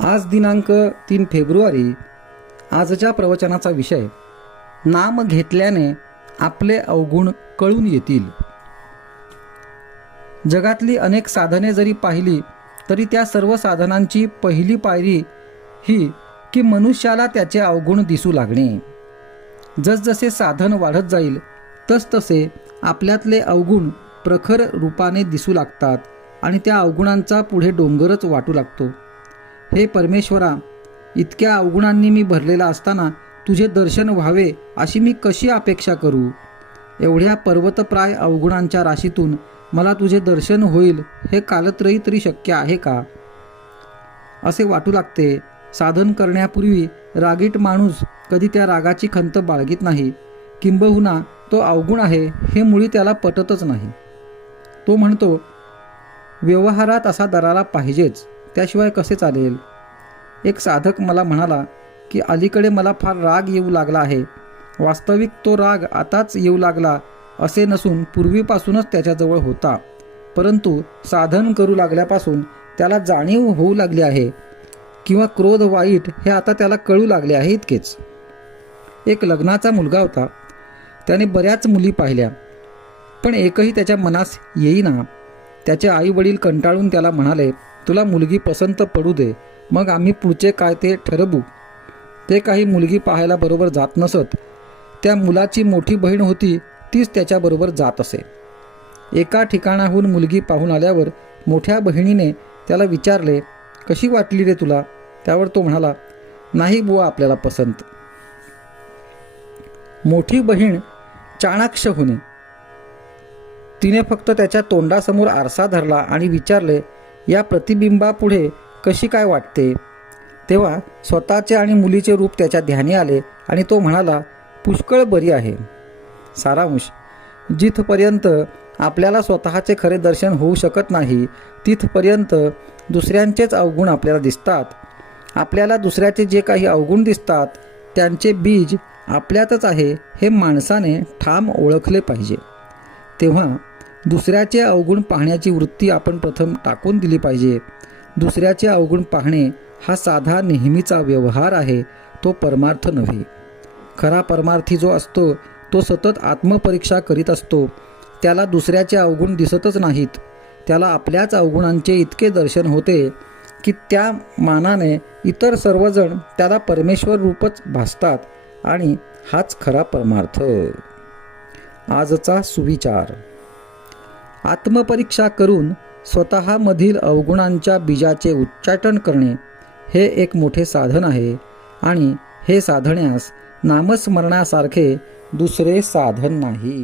आज दिनांक 3 फेब्रुवारी. आजच्या प्रवचनाचा विषय नाम घेतल्याने आपले अवगुण कळून येतील. जगातली अनेक साधने जरी पाहिली तरी त्या सर्व साधनांची पहिली पायरी ही की मनुष्याला त्याचे अवगुण दिसू लागणे. जसजसे साधन वाढत जाईल तसतसे आपल्यातले अवगुण प्रखर रूपाने दिसू लागतात आणि त्या अवगुणांचा पुढे डोंगरच वाटू लागतो. हे परमेश्वरा, इतक्या अवगुणांनी मी भरलेला असताना तुझे दर्शन व्हावे अशी मी कशी अपेक्षा करू? एवढ्या पर्वतप्राय अवगुणांच्या राशीतून मला तुझे दर्शन होईल हे कालत्रयी तरी शक्य आहे का? असे वाटू लागते. साधन करण्यापूर्वी रागीट माणूस कधी त्या रागाची खंत बाळगीत नाही. किंबहुना तो अवगुण आहे हे मुळी त्याला पटतच नाही. तो म्हणतो, व्यवहारात असा दरारा पाहिजेच, त्याशिवाय कसे चालेल? एक साधक मला म्हणाला की अलीकडे मला फार राग येऊ लागला आहे. वास्तविक तो राग आताच येऊ लागला असे नसून पूर्वीपासूनच त्याच्याजवळ होता, परंतु साधन करू लागल्यापासून त्याला जाणीव होऊ लागली आहे किंवा क्रोध वाईट हे आता त्याला कळू लागले आहे इतकेच. एक लग्नाचा मुलगा होता. त्याने बऱ्याच मुली पाहिल्या, पण एकही त्याच्या मनास येईना. त्याचे आई वडील कंटाळून त्याला म्हणाले, तुला मुलगी पसंत पडू दे, मग आम्ही पुढचे काय ते ठरवू. ते काही मुलगी पाहायला बरोबर जात नसत. त्या मुलाची मोठी बहीण होती, तीच त्याच्याबरोबर जात असे. एका ठिकाणाहून मुलगी पाहून आल्यावर मोठ्या बहिणीने त्याला विचारले, कशी वाटली रे तुला? त्यावर तो म्हणाला, नाही बुवा आपल्याला पसंत. मोठी बहीण चाणाक्ष होणे. तिने फक्त त्याच्या तोंडासमोर आरसा धरला आणि विचारले, या प्रतिबिंबापुढे कशी काय वाटते? तेव्हा स्वतःचे आणि मुलीचे रूप त्याच्या ध्यानी आले आणि तो म्हणाला, पुष्कळ बरी आहे. सारांश: जिथपर्यंत आपल्याला स्वतःचे खरे दर्शन होऊ शकत नाही तिथपर्यंत दुसऱ्यांचेच अवगुण आपल्याला दिसतात. आपल्याला दुसऱ्याचे जे काही अवगुण दिसतात त्यांचे बीज आपल्यातच आहे हे माणसाने ठाम ओळखले पाहिजे. तेव्हा दुसऱ्याचे अवगुण पाहण्याची वृत्ती आपण प्रथम टाकून दिली पाहिजे. दुसऱ्याचे अवगुण पाहणे हा साधा नेहमीचा व्यवहार आहे, तो परमार्थ नव्हे. खरा परमार्थी जो असतो तो सतत आत्मपरीक्षा करीत असतो. त्याला दुसऱ्याचे अवगुण दिसतच नाहीत. त्याला आपल्याच अवगुणांचे इतके दर्शन होते की त्या मानाने इतर सर्वजण त्याला परमेश्वर रूपच भासतात आणि हाच खरा परमार्थ. आजचा सुविचार: आत्मपरीक्षा करून स्वतःमधील अवगुणांच्या बीजाचे उच्चाटन करणे हे एक मोठे साधन आहे आणि हे साधण्यास नामस्मरणासारखे दुसरे साधन नाही.